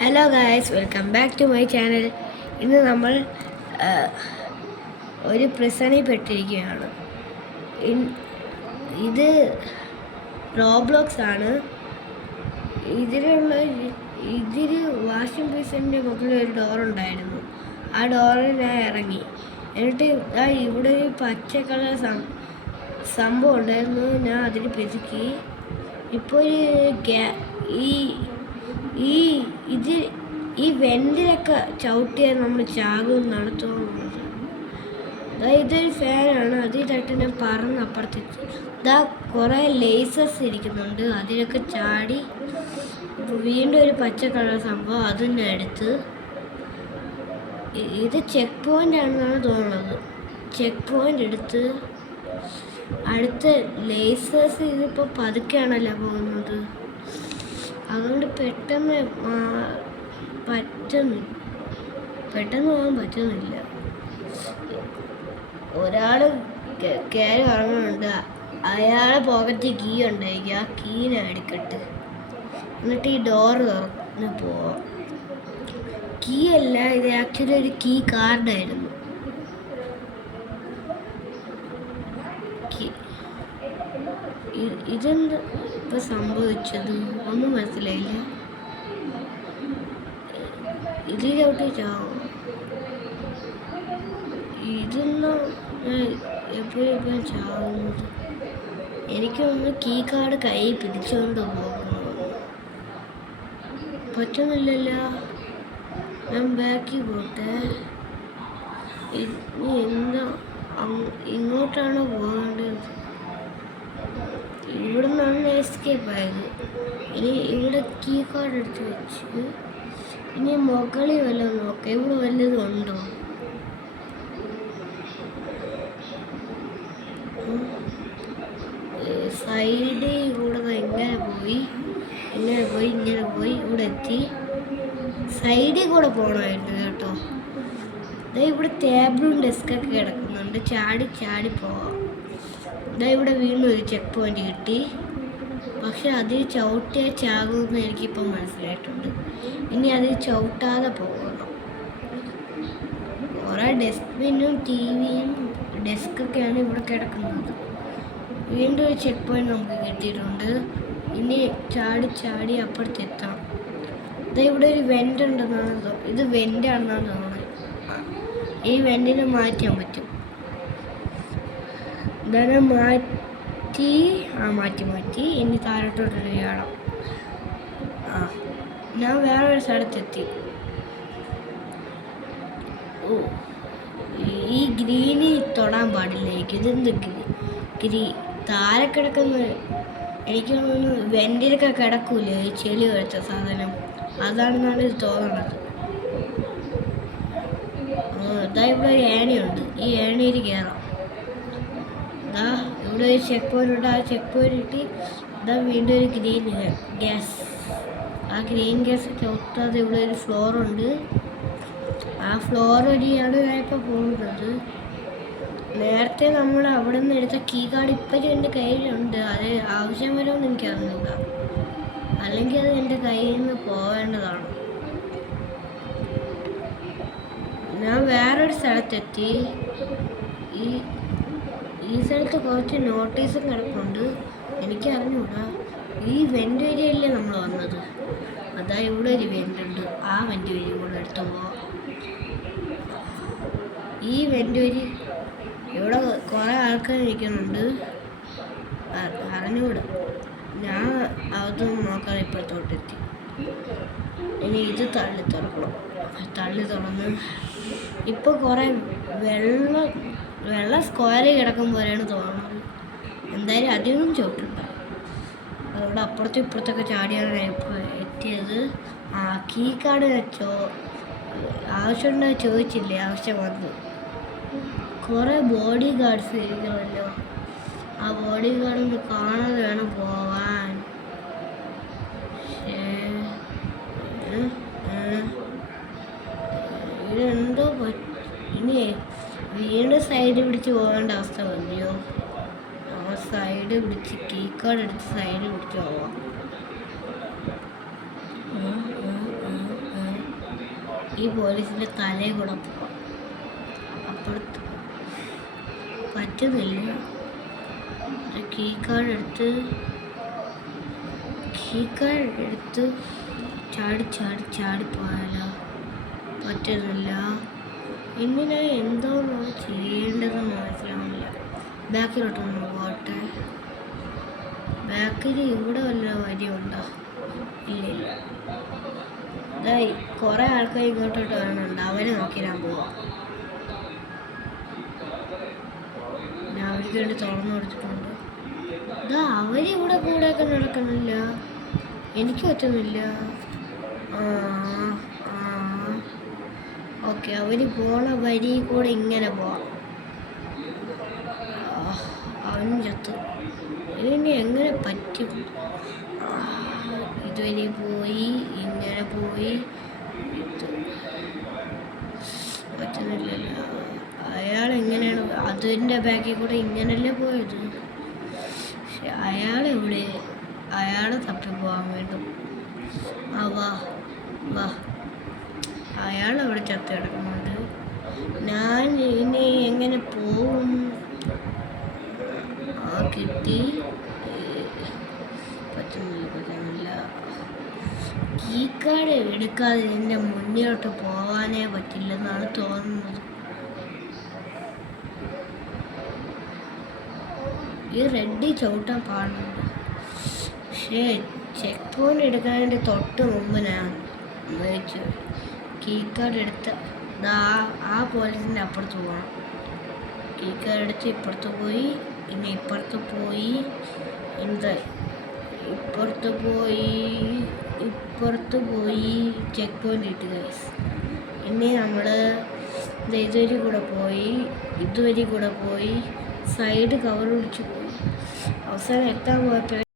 Hello guys, welcome back to my channel. ഇന്ന് നമ്മൾ ഒരു പ്രിസണിൽ പെട്ടിരിക്കുകയാണ്. ഇത് റോബ്ലോക്സ് ആണ്. ഇതിൽ വാഷിംഗ് ബേസിൻ്റെ മുകളിൽ ഒരു ഡോറുണ്ടായിരുന്നു. ആ ഡോറിൽ ഞാൻ ഇറങ്ങി. എന്നിട്ട് ഇവിടെ ഒരു പച്ച കളർ സംഭവം ഉണ്ടായിരുന്നു. ഞാൻ അതിൽ പിതുക്കി. ഇപ്പോൾ ഈ വെന്റിലൊക്കെ ചവിട്ടിയാൽ നമ്മൾ ചാകുമെന്നാണ് തോന്നുന്നത്. ഇതൊരു ഫാനാണ്. അതിൽ തട്ട് ഞാൻ പറന്ന് അപ്പുറത്തേക്ക്. കുറേ ലേസേഴ്സ് ഇരിക്കുന്നുണ്ട്. അതിലൊക്കെ ചാടി വീണ്ടും ഒരു പച്ച കളർ സംഭവം അതും ഞാൻ എടുത്ത്. ഇത് ചെക്ക് പോയിന്റ് ആണെന്നാണ് തോന്നുന്നത്. ചെക്ക് പോയിന്റ് എടുത്ത് അടുത്ത ലേസേഴ്സ് ഇതിപ്പോൾ പതുക്കെയാണല്ലോ പോകുന്നത്. അതുകൊണ്ട് പെട്ടെന്ന് പോകാൻ പറ്റുന്നില്ല. ഒരാൾ കയറി ഇറങ്ങുന്നുണ്ട്. അയാളെ പോക്കറ്റിൽ കീ ഉണ്ടായിരിക്കും. ആ കീനെ എടുക്കട്ട്, എന്നിട്ട് ഈ ഡോറ് തുറന്ന് പോവാം. കീ അല്ല, ഇത് ആക്ച്വലി ഒരു കീ കാർഡായിരുന്നു. ഇതെന്താ ഇപ്പം സംഭവിച്ചത് ഒന്നും മനസ്സിലായില്ല. ഇത് ചവിട്ടി ചാവും. ഇതെന്നാ എപ്പോഴും ചാവുന്നത്? എനിക്കൊന്ന് കീ കാർഡ് കൈ പിടിച്ചുകൊണ്ട് പോകുന്നു. പറ്റുന്നില്ലല്ലോ. ഞാൻ ബാക്കിൽ പോട്ടെ. എന്താ ഇങ്ങോട്ടാണോ പോകേണ്ടത്? ഇവിടെ നിന്നാണ് എസ്കേപ്പ് ആയത്. ഇനി ഇവിടെ കീ കാർഡ് എടുത്ത് വെച്ച് ഇനി മുകളിൽ വല്ലതും നോക്കാം. ഇവിടെ വല്ലതും ഉണ്ടോ? സൈഡിൽ കൂടെ ഇങ്ങനെ പോയി ഇവിടെ എത്തി. സൈഡിൽ കൂടെ പോകണമായിരുന്നു കേട്ടോ. ഇവിടെ ടേബിളും ഡെസ്കൊക്കെ കിടക്കുന്നുണ്ട്. ചാടി പോവാം. ഇവിടെ വീണ്ടും ഒരു ചെക്ക് പോയിന്റ് കിട്ടി. പക്ഷെ അതിൽ ചവിട്ടിയാൽ ചാകുമെന്ന് എനിക്കിപ്പോൾ മനസ്സിലായിട്ടുണ്ട്. ഇനി അതിൽ ചവിട്ടാതെ പോകണം. കുറേ ഡസ്റ്റ്ബിന്നും ടിവിയും ഡെസ്കൊക്കെയാണ് ഇവിടെ കിടക്കുന്നത്. വീണ്ടും ഒരു ചെക്ക് പോയിന്റ് നമുക്ക് കിട്ടിയിട്ടുണ്ട്. ഇനി ചാടി അപ്പുറത്തെത്താം. ഇവിടെ ഒരു വെൻ്റ് ഉണ്ടെന്നാണ് ഇത് വെൻ്റാണെന്നാണ് തോന്നുന്നത്. ഈ വെൻ്റിനെ മാറ്റാൻ പറ്റും. ഇതാണ് മാറ്റി ഇനി താഴോട്ടോട്ടൊരു ചാടാം. ഞാൻ വേറൊരു സ്ഥലത്തെത്തി. ഈ ഗ്രീനിൽ തൊടാൻ പാടില്ല. ഇതെന്ത് താഴെ കിടക്കുന്നത്? എനിക്ക് തോന്നുന്നു വെന്റിലൊക്കെ കിടക്കൂലേ ഈ ചെളി കഴിച്ച സാധനം, അതാണെന്നാണ് ഇത് തോന്നണത്. ഇവിടെ ഒരു ഏണിയുണ്ട്. ഈ ഏണിയിൽ കയറാം. ഇവിടെ ഒരു ചെക്ക് പോയിന്റ് ഉണ്ട്. ആ ചെക്ക് പോയിന്റ് ഇട്ട് വീണ്ടും ഒരു ഗ്രീൻ ഗ്യാസ്. ആ ഗ്രീൻ ഗ്യാസ് ചവിട്ടാതെ ഇവിടെ ഒരു ഫ്ലോറുണ്ട്. ആ ഫ്ലോർ വഴിയാണ് ഞാനിപ്പോൾ പോകുന്നത്. നേരത്തെ നമ്മൾ അവിടെ നിന്ന് എടുത്ത കീ കാർഡ് ഇപ്പോഴും എൻ്റെ കയ്യിലുണ്ട്. അത് ആവശ്യം വരുമെന്ന് എനിക്കറിയില്ല. അല്ലെങ്കിൽ അത് എൻ്റെ കയ്യിൽ നിന്ന് പോവേണ്ടതാണ്. ഞാൻ വേറൊരു സ്ഥലത്തെത്തി. ഈ സ്ഥലത്ത് കുറച്ച് നോട്ടീസും കിടപ്പുണ്ട്. എനിക്ക് അറിഞ്ഞൂടാ. ഈ വെൻ്റ് വഴിയല്ലേ നമ്മൾ വന്നത്. ഇവിടെ ഒരു വെൻ്റുണ്ട്. ആ വെൻ്റ് വഴി കൂടെ എടുത്തു പോവാം. ഈ വെൻ്റ് വഴി ഇവിടെ കുറേ ആൾക്കാർ ഇരിക്കുന്നുണ്ട്. അറിഞ്ഞൂടാ. ഞാൻ അതൊന്നും നോക്കാതെ ഇപ്പോഴത്തോട്ടെത്തി. ഇനി ഇത് തള്ളി തുറന്ന് ഇപ്പോൾ കുറേ വെള്ളം സ്ക്വയറിൽ കിടക്കും പോലെയാണ് തോന്നുന്നത്. എന്തായാലും അധികം ചോട്ടുണ്ട്. അതുകൊണ്ട് അപ്പുറത്തും ഇപ്പുറത്തൊക്കെ ചാടിയാണ് ഇപ്പോൾ എത്തിയത്. കീ കാർഡ് ആവശ്യമുണ്ടോ ചോദിച്ചില്ലേ? ആവശ്യം വന്നു. കുറേ ബോഡി ഗാർഡ്സ് ഇരിക്കണമല്ലോ. ആ ബോഡി ഗാർഡൊന്ന് കാണാതെ വേണം പോവാൻ. ഇതെന്തോ ഇനി വീണ്ടും സൈഡ് പിടിച്ച് പോകേണ്ട അവസ്ഥ വന്നിയോ? സൈഡ് പിടിച്ച് കീ കാർഡ് എടുത്ത് സൈഡ് പിടിച്ച് പോവാം. ഈ പോലീസിൻ്റെ തലയിൽ കൂടെ പോവാം. അപ്പുറത്ത് പറ്റുന്നില്ല. ഒരു കീ കാർഡ് എടുത്ത് ചാടി പോയാലോ? പറ്റുന്നില്ല. ഇനി ഞാൻ എന്തോന്നോ ചെയ്യേണ്ടതെന്ന് മനസ്സിലാവില്ല. ബാക്കിലോട്ടൊന്ന് പോട്ടെ. ബാക്കിൽ ഇവിടെ വല്ല വരിയുണ്ടോ? ഇല്ല. അതായി കുറേ ആൾക്കാർ ഇങ്ങോട്ടോട്ട് വരണുണ്ട്. അവരെ നോക്കി ഞാൻ പോവാം. ഞാൻ അവർക്ക് വേണ്ടി തുറന്നു കൊടുത്തിട്ടുണ്ട്. ഇതാ അവരിവിടെ കൂടെയൊക്കെ നടക്കുന്നില്ല. എനിക്ക് പറ്റുന്നില്ല. ഓക്കെ, അവർ പോണ വരി കൂടെ ഇങ്ങനെ പോവാം. അവൻ ചത്തു. ഇതിനി എങ്ങനെ പറ്റും? ഇതുവരെ പോയി, ഇങ്ങനെ പോയി, പറ്റുന്നില്ലല്ലോ. അയാൾ എങ്ങനെയാണ് അതിൻ്റെ ബാക്കിൽ കൂടെ ഇങ്ങനല്ലേ പോയത്? പക്ഷെ അയാളെവിടെ? അയാളെ തപ്പിപ്പോവാൻ വേണ്ടും. വാ അയാളവിടെ ചത്ത് കിടക്കുന്നുണ്ട്. ഞാൻ ഇനി എങ്ങനെ പോവും? കിട്ടി. പറ്റുന്നില്ല. കീ കാർഡ് എടുക്കാതെ എൻ്റെ മുന്നിലോട്ട് പോവാനേ പറ്റില്ലെന്നാണ് തോന്നുന്നത്. ഈ റെഡ് ചവിട്ടാൻ പാടുന്നുണ്ട്. പക്ഷേ ചെക്ക് പോയിന്റ് എടുക്കുന്നതിൻ്റെ തൊട്ട് മുമ്പ് ഞാൻ മേടിച്ചു. കീ കാർഡ് എടുത്ത് ആ പോലീസിൻ്റെ അപ്പുറത്ത് പോകണം. കീ കാർഡ് എടുത്ത് ഇപ്പുറത്ത് പോയി, ഇനി ഇപ്പുറത്ത് പോയി ചെക്ക് പോയിന്റ് ഇട്ട് ഗൈസ്. ഇനി നമ്മൾ ഇതുവഴി കൂടെ പോയി സൈഡ് കവർ പിടിച്ച് പോയി. അവസാനം എത്താൻ പോയപ്പോൾ